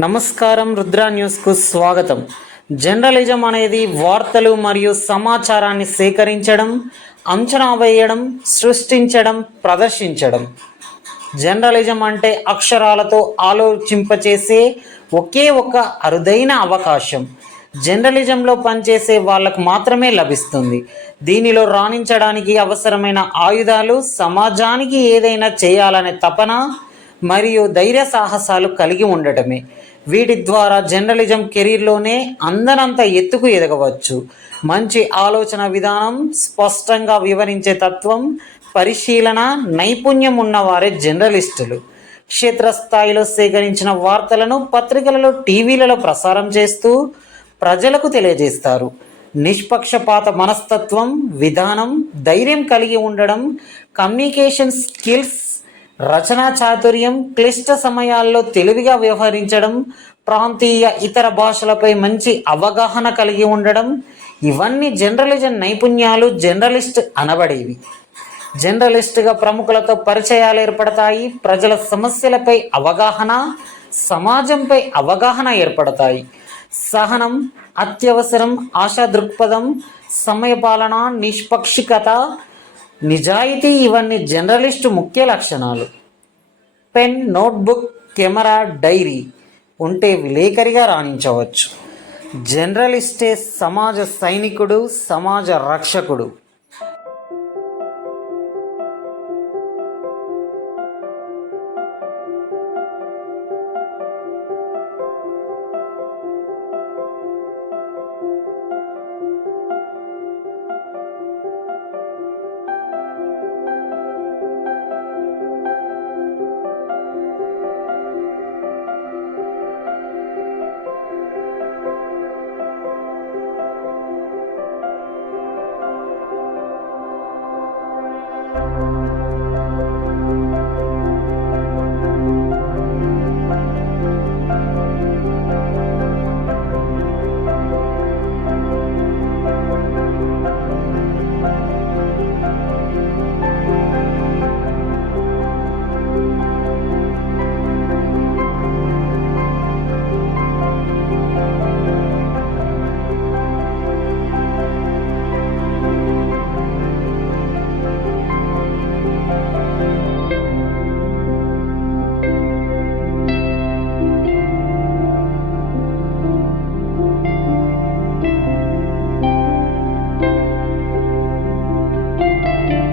నమస్కారం, రుద్ర న్యూస్కు స్వాగతం. జర్నలిజం అనేది వార్తలు మరియు సమాచారాన్ని సేకరించడం, అంచనా వేయడం, సృష్టించడం, ప్రదర్శించడం. జర్నలిజం అంటే అక్షరాలతో ఆలోచింపచేసే ఒకే ఒక అరుదైన అవకాశం. జర్నలిజంలో పనిచేసే వాళ్లకు మాత్రమే లభిస్తుంది. దీనిలో రాణించడానికి అవసరమైన ఆయుధాలు సమాజానికి ఏదైనా చేయాలనే తపన మరియు ధైర్య సాహసాలు కలిగి ఉండటమే. వీటి ద్వారా జర్నలిజం కెరీర్లోనే అందరంత ఎత్తుకు ఎదగవచ్చు. మంచి ఆలోచన విధానం, స్పష్టంగా వివరించే తత్వం, పరిశీలన నైపుణ్యం ఉన్నవారే జర్నలిస్టులు. క్షేత్రస్థాయిలో సేకరించిన వార్తలను పత్రికలలో, టీవీలలో ప్రసారం చేస్తూ ప్రజలకు తెలియజేస్తారు. నిష్పక్షపాత మనస్తత్వం, విధానం, ధైర్యం కలిగి ఉండడం, కమ్యూనికేషన్ స్కిల్స్, రచనా చాతుర్యం, క్లిష్ట సమయాల్లో తెలివిగా వ్యవహరించడం, ప్రాంతీయ ఇతర భాషలపై మంచి అవగాహన కలిగి ఉండడం, ఇవన్నీ జర్నలిజం నైపుణ్యాలు. జర్నలిస్ట్ అనబడేవి. జర్నలిస్టుగా ప్రముఖులతో పరిచయాలు ఏర్పడతాయి. ప్రజల సమస్యలపై అవగాహన, సమాజంపై అవగాహన ఏర్పడతాయి. సహనం అత్యవసరం. ఆశా దృక్పథం, సమయపాలన, నిష్పక్షికత, నిజాయితీ ఇవన్నీ జర్నలిస్టు ముఖ్య లక్షణాలు. పెన్, నోట్బుక్, కెమెరా, డైరీ ఉంటే విలేకరిగా రాణించవచ్చు. జర్నలిస్టే సమాజ సైనికుడు, సమాజ రక్షకుడు.